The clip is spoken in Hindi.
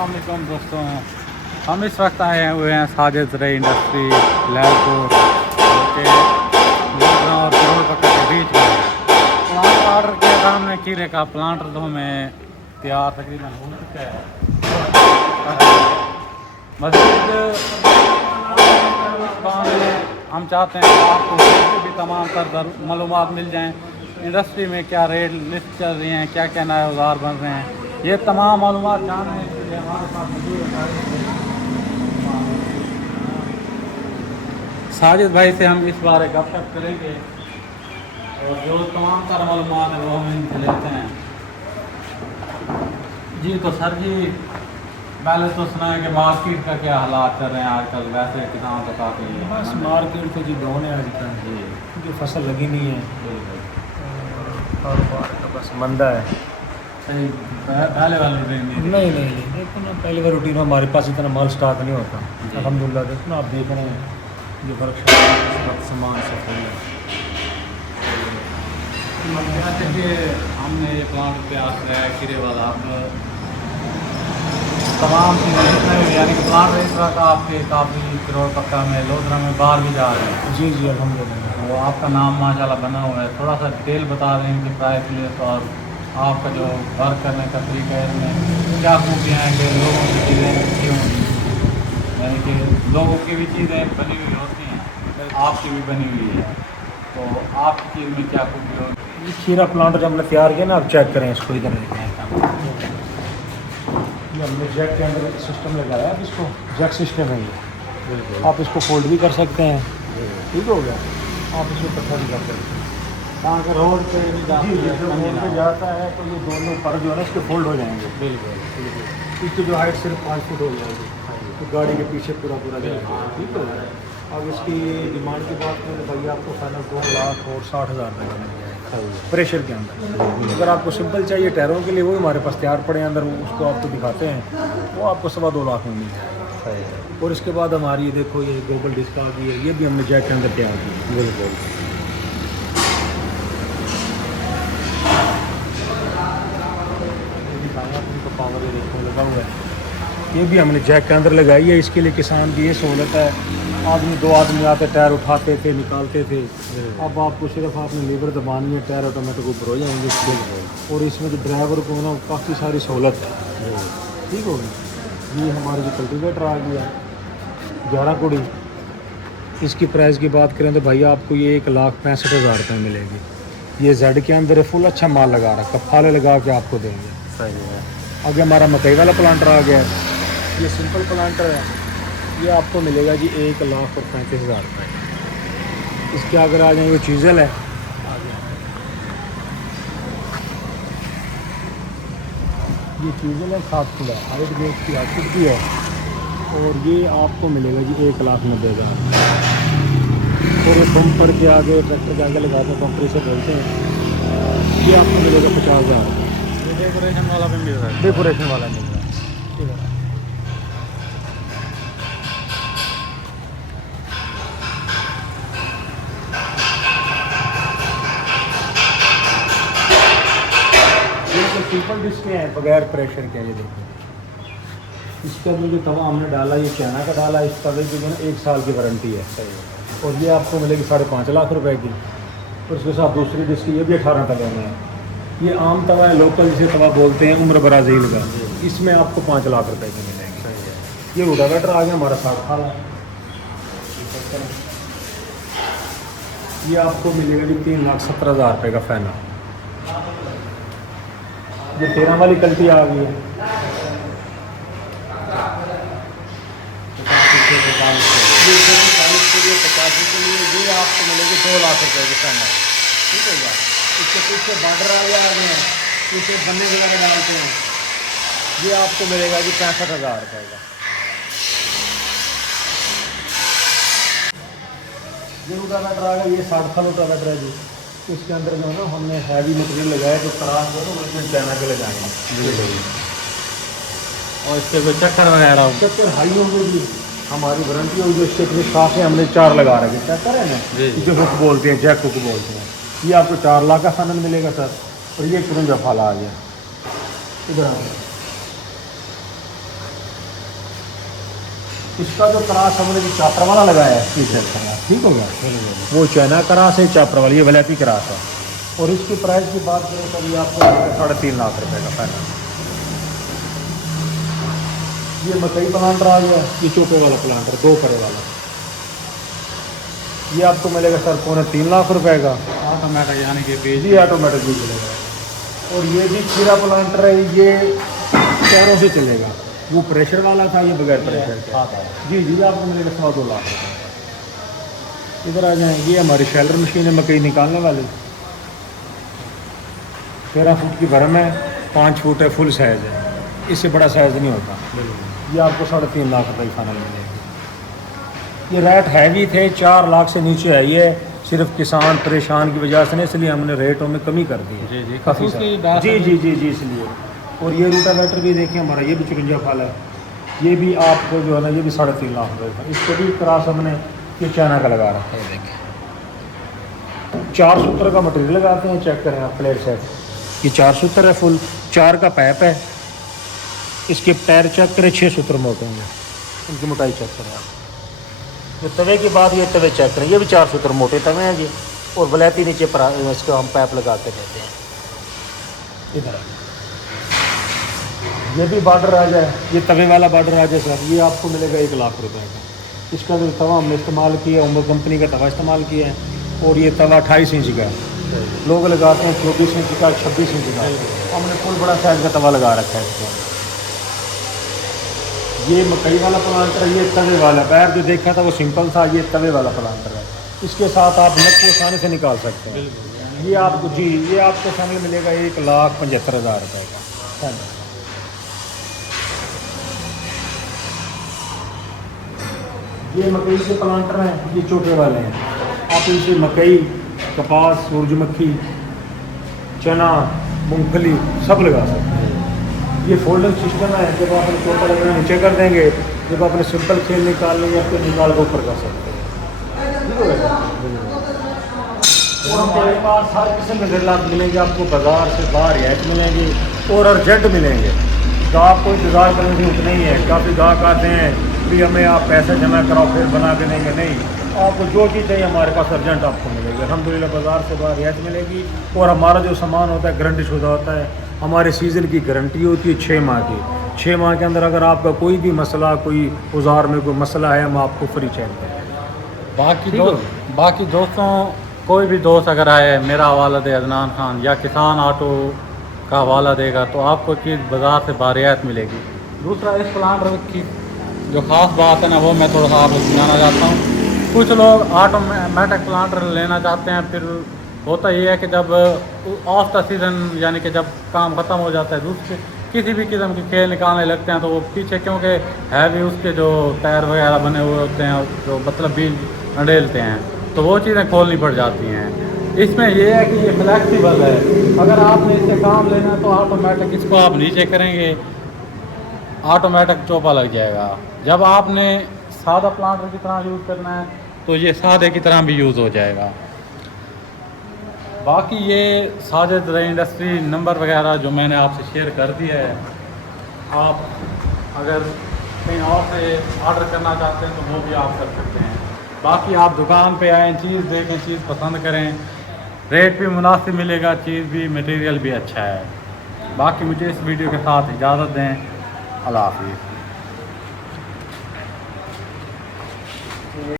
अस्सलाम वालेकुम दोस्तों, हम इस वक्त आए हुए हैं साजिद रई इंडस्ट्री लैलपुर के लोधरा और करोड़पट्टा के बीच में। प्लांट ऑर्डर किया था हमने खीरे का प्लांट, तो हमें तैयार तकरीबन हो चुका है। मस्जिद हम चाहते हैं कि आपको भी तमाम तर मालूमात मिल जाएँ, इंडस्ट्री में क्या रेट लिस्ट चल रही हैं, क्या क्या नए औजार बन रहे हैं, ये तमाम मालूमात जानने के लिए हमारे पास मौजूद है साजिद भाई से। हम इस बारे गपशप करेंगे और जो तमाम सारा मालूमात है वो हम इनसे लेते हैं। जी तो सर जी, पहले तो सुना है कि मार्केट का क्या हालात चल रहे हैं आजकल, वैसे किसान बताते हैं। बस मार्केट तो जी डाउन है आजकल जी, क्योंकि फसल लगी नहीं है, कारोबार का बस मंदा है। सही पहले वाली नहीं देखो ना, पहले का रूटीन हमारे पास इतना माल स्टॉक नहीं होता अल्हम्दुलिल्लाह। देखो ना, आप देख रहे हैं ये वर्कशॉप सामान सब फुल है। जैसे कि हमने ये प्लांट तैयार किया है खीरे वाला, अब तमाम चीज़ें जितने भी यानी कि प्लांट इस तरह का आपके काफ़ी करोड़पट्टा में लोधरा में बाहर भी जा रहे हैं। जी अल्हम्दुलिल्लाह। वो आपका नाम माशाल्लाह बना हुआ है, थोड़ा सा डिटेल बता दें कि प्राइस लिस्ट और आपका जो वर्क करने का तरीका है, इसमें क्या खूबियाँ हैं कि लोगों की चीज़ें अच्छी होंगी, यानी कि लोगों की भी चीज़ें बनी हुई होती हैं, आपकी भी बनी हुई है, तो आपकी चीज़ में क्या खूबी होगी? ये खीरा प्लांट जो हमने तैयार किया ना, आप चेक करें इसको, इधर देखें। ये हमने जैक के अंदर सिस्टम लगाया है, इसको जैक सिस्टम है ये। आप इसको फोल्ड भी कर सकते हैं, ठीक हो गया। आप इसको इकट्ठा भी कर सकते हैं। कहाँ का रोड पे भी जी रोड पे जाता है तो ये दोनों पर जो है ना इसके फोल्ड हो जाएंगे। बिल्कुल। इसकी जो हाइट सिर्फ 5 फुट हो जाएगी, तो गाड़ी के पीछे पूरा जाएगा, ठीक हो गया। अब इसकी डिमांड की बात करें तो भैया आपको फाइनल 2,60,000 रुपये का मिल जाएगा प्रेशर के अंदर। अगर आपको सिंपल चाहिए टायरों के लिए, वो हमारे पास तैयार पड़े हैं अंदर, उसको आपको दिखाते हैं, वो आपको 2.25 लाख में मिल जाएगा। और इसके बाद हमारी ये देखो, ये ग्लोबल डिस्क आ गई है, ये भी हमने जैक के अंदर तैयार की है। बिल्कुल पावर ये देखो लगा हुआ है, ये भी हमने जैक के अंदर लगाई है। इसके लिए किसान की ये सहूलत है, दो आदमी आते टायर उठाते थे, निकालते थे, अब आपको सिर्फ आपने लीवर दबानी है, टायर ऑटोमेटिक ऊपर हो जाएंगे इसके। और इसमें जो ड्राइवर को ना काफ़ी सारी सहूलत है, ठीक हो गई। ये हमारी जो कल्टीवेटर आ गया 11 कुड़ी, इसकी प्राइस की बात करें तो भाई आपको ये 1,65,000 रुपये मिलेगी। ये जेड के अंदर है, फुल अच्छा माल लगा रहा है, कफाले लगा के आपको देंगे। सही है। आगे हमारा मकई वाला प्लांटर आ गया, ये सिंपल प्लांटर है, ये आपको मिलेगा जी 1,35,000 रुपये। इसके अगर आ जाएंगे चीज़ल है, ये चीज़ल है 7 फुट है, हाइट भी इसकी 8 फुट की है, और ये आपको मिलेगा जी 1,90,000। और ये पंप पड़ के आगे ट्रैक्टर के आगे लगाते हैं, पंप से बोलते हैं, ये आपको मिलेगा 50,000। डेकोरेशन वाला भी मिल रहा है? डेकोरेशन वाला मिल रहा है, ठीक है। सिंपल डिस्क हैं बगैर प्रेशर के, ये देखो। इसके अंदर जो तवा हमने डाला, ये चाइना का डाला, इस तवे की जो है 1 साल की वारंटी है। और ये आपको मिलेगी 5.5 लाख रुपए की। और उसके साथ दूसरी डिस्क, ये भी 18 तवे में है। ये आम तवा है, लोकल जिसे तवा बोलते हैं, उम्र ब्राज़ील का, इसमें आपको 5 लाख रुपए की मिलेगी। ये रोटावेटर आ गया हमारा 60 साल है, ये आपको मिलेगा जी 3,70,000 रुपये का फाइनल। ये 13 वाली कल्टी आ गई है, ये 40 के लिए 85 के लिए, ये आपको मिलेगी 2 लाख रुपए की फाइनल, ठीक है क्या। इसके पीछे बॉर्डर आ गए हैं, पीछे बन्ने वगैरह डालते हैं, ये आपको मिलेगा जी 65,000 रुपये का। ये रोटावेटर आ गया, ये 60 साल रोटावेटर है जी। इसके अंदर जो है ना हमने हैवी मटेरियल लगाया, जो खराब हो तो उसमें चाइना के लगाएंगे। और इसके कोई चक्कर वगैरह चक्कर हाई होंगे जी, हमारी वारंटी होगी। इसके अपने स्टाफ है, हमने 4 लगा रखे, चक्कर है ना, जो हुक बोलते हैं, जैक हुक बोलते हैं। ये आपको 4 लाख का फाइनल मिलेगा सर। और ये 53 फाला आ गया, इधर आ गया। इसका जो क्रास हमने जो चापर वाला लगाया है ये चेक करना, ठीक हो गया। वो चाइना क्रास है, चापर वाली ये वलैती क्रास है। और इसकी प्राइस की बात करें तो ये आपको 3.5 लाख रुपए का फाइनल। ये मकई प्लांटर आ गया, ये चोपे वाला प्लांटर 2 करे वाला, ये आपको मिलेगा सर 3.25 लाख रुपए का। ऑटोमेटिक यानी कि बीज जी ऑटोमेटिक भी चलेगा। और ये भी खीरा प्लांटर है, ये पैरों से चलेगा। वो प्रेशर वाला था, ये बगैर प्रेशर का। जी जी आपको मिलेगा 2.25 लाख रुपये। इधर आ जाएँ, ये हमारी शैलर मशीन है मकई निकालने वाली, 13 फुट की भरम है, 5 फुट है, फुल साइज़ है, इससे बड़ा साइज़ नहीं होता। ये आपको 3.5 लाख रुपये फाइनल मिलेगी। ये रेट हैवी थे, 4 लाख से नीचे है ये, सिर्फ किसान परेशान की वजह से नहीं, इसलिए हमने रेटों में कमी कर दी है। जी जी काफ़ी जी जी जी जी इसलिए। और ये रूटावेटर भी देखिए हमारा, ये भी 54 फाल है, ये भी आपको जो है ना ये भी 3.5 लाख रुपये का। इसको भी क्रॉस हमने ये चाइना का लगा रखा है। देखिए 4 सूत्र का मटेरियल लगाते हैं, चेक करें आप प्लेट सेट, ये 4 सूत्र है फुल, 4 का पैप है। इसके टायर चेक करें, 6 सूत्र मोटे होंगे, इनकी मोटाई चेक करें आप। जो तवे की बात, ये तवे चेक करें, ये भी 4 सूत्र मोटे तवे हैं जी। और वलैती नीचे पर इसको हम पैप लगाते रहते हैं। इधर ये भी बार्डर आ जाए, ये तवे वाला बार्डर आ जाए सर, ये आपको मिलेगा 1 लाख रुपए का। इसका जो तवा हमने इस्तेमाल किया, उमर कंपनी का तवा इस्तेमाल किया है। और ये तवा 28 इंच का है, लोग लगाते हैं 24 इंच का, 26 इंच का, हमने फुल बड़ा साइज़ का तवा लगा रखा है इसको। ये मकई वाला प्लांटर है, ये तवे वाला। पैर जो देखा था वो सिंपल था, ये तवे वाला प्लांटर है। इसके साथ आप नट को आसानी से निकाल सकते हैं। ये आपको जी, ये आपको फाइनल मिलेगा 1,75,000 रुपये का। ये मकई के प्लांटर हैं, ये छोटे वाले हैं। आप इनसे मकई, कपास, सूरजमुखी, चना, मूंगफली सब लगा सकते हैं। ये फोल्डिंग सिस्टम है, जब आपने छोटा लगना नीचे कर देंगे, जब आपने सिंपल खेल निकाल लेंगे तो निकाल के ऊपर कर सकते हैं। और हमारे पास हर किस्म के ज़रात मिलेंगे आपको, बाज़ार से बाहर रियायत मिलेंगी और अर्जेंट मिलेंगे। गाहक को इंतज़ार करने की जरूरत नहीं है। काफ़ी गाहक आते हैं भी हमें आप पैसा जमा कराओ फिर बना के देंगे, नहीं, आपको जो चीज़ चाहिए हमारे पास अर्जेंट आपको मिलेगी। अल्हम्दुलिल्लाह बाज़ार से बाहर रियायत मिलेगी। और हमारा जो सामान होता है गारंटी शुदा होता है। हमारे सीज़न की गारंटी होती है 6 माह की। 6 माह के अंदर अगर आपका कोई भी मसला, कोई औजार में कोई मसला है, हम आपको फ्री चेक देंगे। बाकी दोस्तों, कोई भी दोस्त अगर आए, मेरा हवाला दे अदनान खान या किसान ऑटो का हवाला देगा तो आपको चीज़ बाज़ार से बारियात मिलेगी। दूसरा, इस प्लांटर की जो ख़ास बात है ना, वो मैं थोड़ा सा आपको सुनाना चाहता हूँ। कुछ लोग ऑटोमेटिक प्लांटर लेना चाहते हैं, फिर होता ये है कि जब ऑफ द सीज़न यानी कि जब काम ख़त्म हो जाता है, दूसरे किसी भी किस्म की खेल निकालने लगते हैं तो वो पीछे, क्योंकि हैवी उसके जो टायर वगैरह बने हुए होते हैं, जो मतलब बीज अंडेलते हैं, तो वो चीज़ें खोलनी पड़ जाती हैं। इसमें यह है कि ये फ्लैक्सीबल है। अगर आपने इससे काम लेना है तो ऑटोमेटिक इसको आप नीचे करेंगे, ऑटोमेटिक चोपा लग जाएगा। जब आपने सादा प्लांटर की तरह यूज़ करना है तो ये सादे की तरह भी यूज़ हो जाएगा। बाकी ये साजिद इंडस्ट्री नंबर वगैरह जो मैंने आपसे शेयर कर दिया है, आप अगर कहीं और से ऑर्डर करना चाहते हैं तो वो भी आप कर सकते हैं। बाकी आप दुकान पे आएँ, चीज़ देखें, चीज़ पसंद करें, रेट भी मुनासिब मिलेगा, चीज़ भी, मटेरियल भी अच्छा है। बाकी मुझे इस वीडियो के साथ इजाज़त दें। अल्लाह हाफ़िज़।